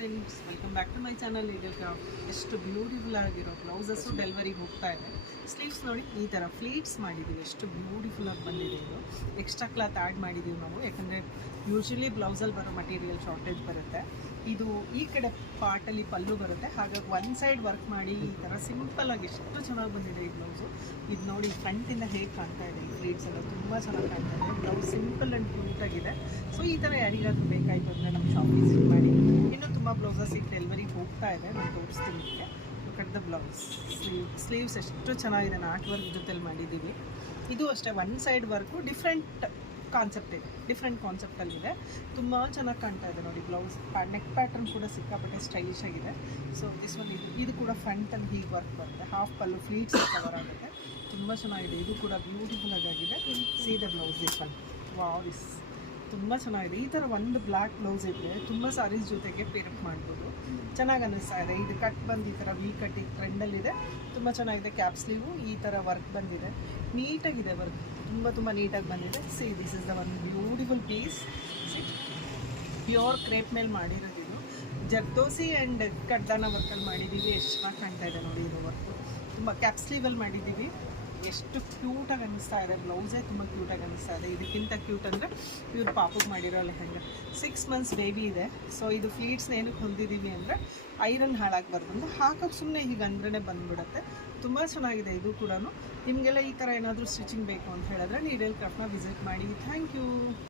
Friends, welcome back to my channel. ಇದಕ್ಕೆ ಎಷ್ಟು beautiful ಆಗಿರೋ ಬ್ಲೌಸಸ್ಸು ಡೆಲಿವರಿಗೆ ಹೋಗ್ತಾ ಇದೆ. ಸ್ಲೀವ್ಸ್ ನೋಡಿ, ಈ ಥರ ಫ್ಲೀಟ್ಸ್ ಮಾಡಿದ್ದೀವಿ. ಎಷ್ಟು ಬ್ಯೂಟಿಫುಲ್ಲಾಗಿ ಬಂದಿದೆ. ಇದು ಎಕ್ಸ್ಟ್ರಾ ಕ್ಲಾತ್ ಆ್ಯಡ್ ಮಾಡಿದ್ದೀವಿ ನಾವು, ಯಾಕಂದರೆ ಯೂಶ್ವಲಿ ಬ್ಲೌಸಲ್ಲಿ ಬರೋ ಮಟೀರಿಯಲ್ ಶಾರ್ಟೇಜ್ ಬರುತ್ತೆ. ಇದು ಈ ಕಡೆ ಪಾರ್ಟಲ್ಲಿ ಪಲ್ಲು ಬರುತ್ತೆ, ಹಾಗಾಗಿ ಒನ್ ಸೈಡ್ ವರ್ಕ್ ಮಾಡಿ ಈ ಥರ ಸಿಂಪಲ್ಲಾಗಿ ಎಷ್ಟು ಚೆನ್ನಾಗಿ ಬಂದಿದೆ ಈ ಬ್ಲೌಸು. ಇದು ನೋಡಿ ಫ್ರಂಟಿಂದ ಹೇಗೆ ಕಾಣ್ತಾ ಇದೆ, ಈ ಫ್ಲೀಟ್ಸ್ ಎಲ್ಲ ತುಂಬ ಚೆನ್ನಾಗಿ ಕಾಣ್ತಾ ಇದೆ. ಬ್ಲೌಸ್ ಸಿಂಪಲ್ ಆ್ಯಂಡ್ ಕ್ಯೂಟಾಗಿದೆ. ಸೊ ಈ ಥರ ಯಾರಿಗಾದ್ರೂ ಬೇಕಾಯಿತು ಅಂದರೆ ನಮ್ಮ ಶಾಪ್ ವಿಸಿಟ್ ಮಾಡಿ. ಇನ್ನೂ ತುಂಬ ಬ್ಲೌಸಸ್ ಈಗ ಡೆಲಿವರಿಗೆ ಹೋಗ್ತಾ ಇದೆ, ನಾನು ತೋರಿಸ್ತೀನಿ. Cut the blouse. ಸ್ಲೀವ್ಸ್ ಎಷ್ಟು ಚೆನ್ನಾಗಿದೆ, ನಾಟ್ ವರ್ಕ್ ಜೊತೆಲಿ ಮಾಡಿದ್ದೀವಿ. ಇದು ಅಷ್ಟೇ one side work, different concept ಇದೆ, ಡಿಫ್ರೆಂಟ್ ಕಾನ್ಸೆಪ್ಟಲ್ಲಿದೆ. ತುಂಬ ಚೆನ್ನಾಗಿ ಕಾಣ್ತಾ ಇದೆ ನೋಡಿ. ಬ್ಲೌಸ್ ನೆಕ್ ಪ್ಯಾಟರ್ನ್ ಕೂಡ ಸಿಕ್ಕಾಪಟ್ಟೆ ಸ್ಟೈಲಿಶ್ ಆಗಿದೆ. ಸೊ ದಿಸ್ ಒನ್ ಇದು ಕೂಡ ಫ್ರಂಟಲ್ಲಿ ಹೀಗೆ ವರ್ಕ್ ಬರುತ್ತೆ, ಹಾಫ್ ಪಲ್ಲು ಫ್ಲೀಟ್ಸ್ ಕವರ್ ಆಗುತ್ತೆ. ತುಂಬ ಚೆನ್ನಾಗಿದೆ. ಇದು ಕೂಡ ಬ್ಯೂಟಿಫುಲ್ ಆಗಿದೆ. ಸೀದಾ blouse this one, wow, this ತುಂಬ ಚೆನ್ನಾಗಿದೆ. ಈ ಥರ ಒಂದು ಬ್ಲ್ಯಾಕ್ ಬ್ಲೌಸ್ ಇದ್ದರೆ ತುಂಬ ಸಾರೀಸ್ ಜೊತೆಗೆ ಪೇರಪ್ ಮಾಡ್ಬೋದು. ಚೆನ್ನಾಗಿ ಅನ್ನಿಸ್ತಾ ಇದೆ. ಇದು ಕಟ್ ಬಂದು ಈ ಥರ ವಿ ಕಟ್ಟಿಂಗ್ ಟ್ರೆಂಡಲ್ಲಿದೆ, ತುಂಬ ಚೆನ್ನಾಗಿದೆ. ಕ್ಯಾಪ್ ಸ್ಲೀವು ಈ ಥರ ವರ್ಕ್ ಬಂದಿದೆ, ನೀಟಾಗಿದೆ ವರ್ಕ್, ತುಂಬ ನೀಟಾಗಿ ಬಂದಿದೆ. See this is the one beautiful piece. See pure crepe ಮೇಲೆ ಮಾಡಿರೋದು. ಇದು ಜರ್ದೋಸಿ ಆ್ಯಂಡ್ ಕಡ್ದಾನ ವರ್ಕಲ್ಲಿ ಮಾಡಿದ್ದೀವಿ. ಎಷ್ಟು ಚೆನ್ನಾಗಿ ಕಾಣ್ತಾ ಇದೆ ನೋಡಿ. ಇದು ವರ್ಕು ತುಂಬ ಕ್ಯಾಪ್ ಸ್ಲೀವಲ್ಲಿ ಮಾಡಿದ್ದೀವಿ. ಎಷ್ಟು ಕ್ಯೂಟಾಗಿ ಅನ್ನಿಸ್ತಾ ಇದೆ. ಬ್ಲೌಸೇ ತುಂಬ ಕ್ಯೂಟಾಗಿ ಅನ್ನಿಸ್ತಾ ಇದೆ. ಇದಕ್ಕಿಂತ ಕ್ಯೂಟ್ ಅಂದರೆ ಇವ್ರು ಪಾಪಗೆ ಮಾಡಿರೋ ಲೆಹಂಗ. 6 months ಬೇಬಿ ಇದೆ. ಸೊ ಇದು ಫ್ಲೀಟ್ಸ್ನ ಏನಕ್ಕೆ ಹೊಂದಿದ್ದೀವಿ ಅಂದರೆ ಐರನ್ ಹಾಳಾಗಬಾರ್ದು ಅಂತ ಹಾಕೋಕ್ಕೆ ಸುಮ್ಮನೆ ಹೀಗೆ ಅಂದ್ರೇ ಬಂದುಬಿಡುತ್ತೆ. ತುಂಬ ಚೆನ್ನಾಗಿದೆ. ಇದು ಕೂಡ ನಿಮಗೆಲ್ಲ ಈ ಥರ ಏನಾದರೂ ಸ್ಟಿಚಿಂಗ್ ಬೇಕು ಅಂತ ಹೇಳಿದ್ರೆ ನೀಡಲ್ ಕ್ರಾಫ್ಟ್ನ ವಿಸಿಟ್ ಮಾಡಿ. Thank you.